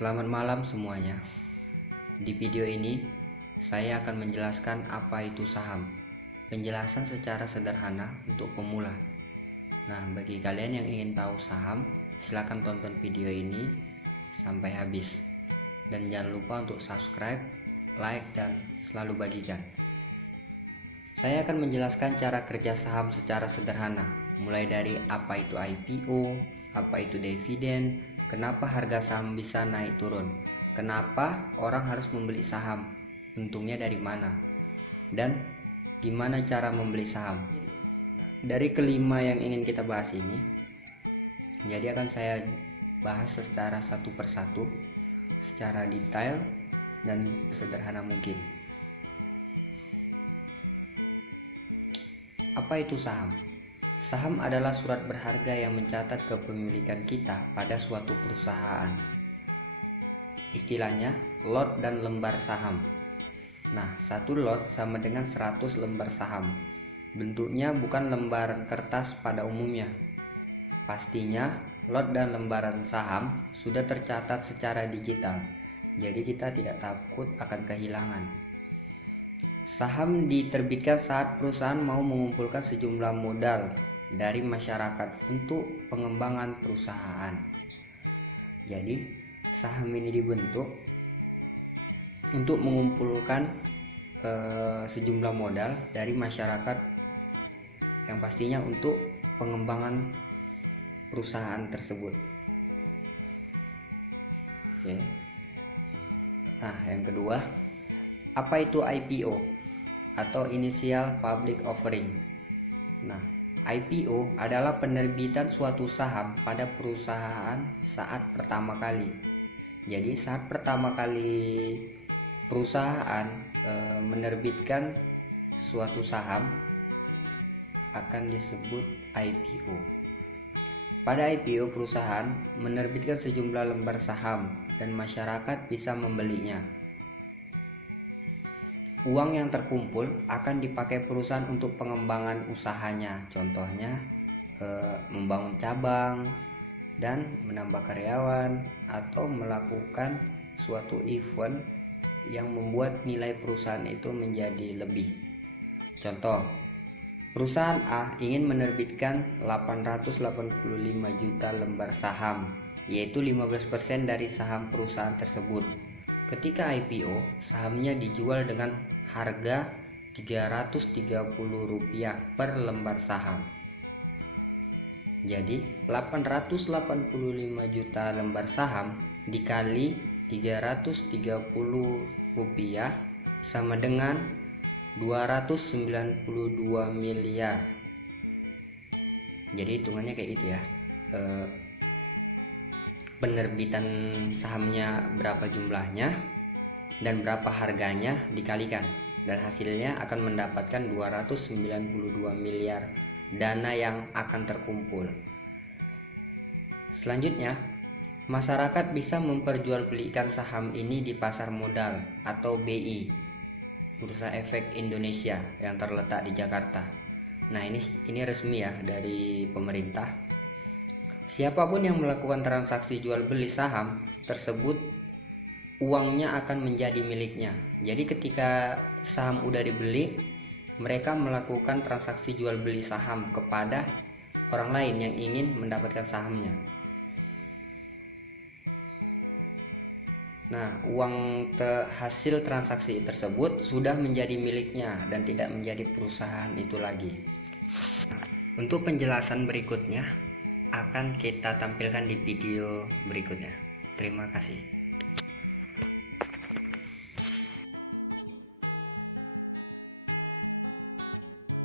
Selamat malam semuanya. Di video ini saya akan menjelaskan apa itu saham. Penjelasan secara sederhana untuk pemula. Nah, bagi kalian yang ingin tahu saham, silakan tonton video ini sampai habis. Dan jangan lupa untuk subscribe, like, dan selalu bagikan. Saya akan menjelaskan cara kerja saham secara sederhana, mulai dari apa itu IPO, apa itu dividen, kenapa harga saham bisa naik turun, kenapa orang harus membeli saham, untungnya dari mana, dan gimana cara membeli saham. Dari kelima yang ingin kita bahas ini, jadi akan saya bahas secara satu persatu, secara detail dan sederhana mungkin. Apa itu saham? Saham adalah surat berharga yang mencatat kepemilikan kita pada suatu perusahaan. Istilahnya lot dan lembar saham. Nah, satu lot sama dengan 100 lembar saham. Bentuknya bukan lembaran kertas pada umumnya. Pastinya lot dan lembaran saham sudah tercatat secara digital. Jadi kita tidak takut akan kehilangan. Saham diterbitkan saat perusahaan mau mengumpulkan sejumlah modal dari masyarakat untuk pengembangan perusahaan. Jadi saham ini dibentuk untuk mengumpulkan sejumlah modal dari masyarakat, yang pastinya untuk pengembangan perusahaan tersebut. Oke. Nah, yang kedua, apa itu IPO atau Initial Public Offering? Nah, IPO adalah penerbitan suatu saham pada perusahaan saat pertama kali. Jadi saat pertama kali perusahaan menerbitkan suatu saham akan disebut IPO. Pada IPO, perusahaan menerbitkan sejumlah lembar saham dan masyarakat bisa membelinya. Uang yang terkumpul akan dipakai perusahaan untuk pengembangan usahanya, contohnya membangun cabang dan menambah karyawan, atau melakukan suatu event yang membuat nilai perusahaan itu menjadi lebih. Contoh, perusahaan A ingin menerbitkan 885 juta lembar saham, yaitu 15% dari saham perusahaan tersebut. Ketika IPO, sahamnya dijual dengan harga Rp330 per lembar saham. Jadi 885 juta lembar saham dikali Rp330 sama dengan 292 miliar. Jadi hitungannya kayak gitu ya. Penerbitan sahamnya berapa jumlahnya dan berapa harganya dikalikan, dan hasilnya akan mendapatkan 292 miliar dana yang akan terkumpul. Selanjutnya, masyarakat bisa memperjualbelikan saham ini di pasar modal atau BI, Bursa Efek Indonesia, yang terletak di Jakarta. Nah, ini resmi ya dari pemerintah. Siapapun yang melakukan transaksi jual beli saham tersebut, uangnya akan menjadi miliknya. Jadi ketika saham udah dibeli, mereka melakukan transaksi jual beli saham kepada orang lain yang ingin mendapatkan sahamnya. Nah, uang hasil transaksi tersebut sudah menjadi miliknya dan tidak menjadi perusahaan itu lagi. Untuk penjelasan berikutnya akan kita tampilkan di video berikutnya. Terima kasih.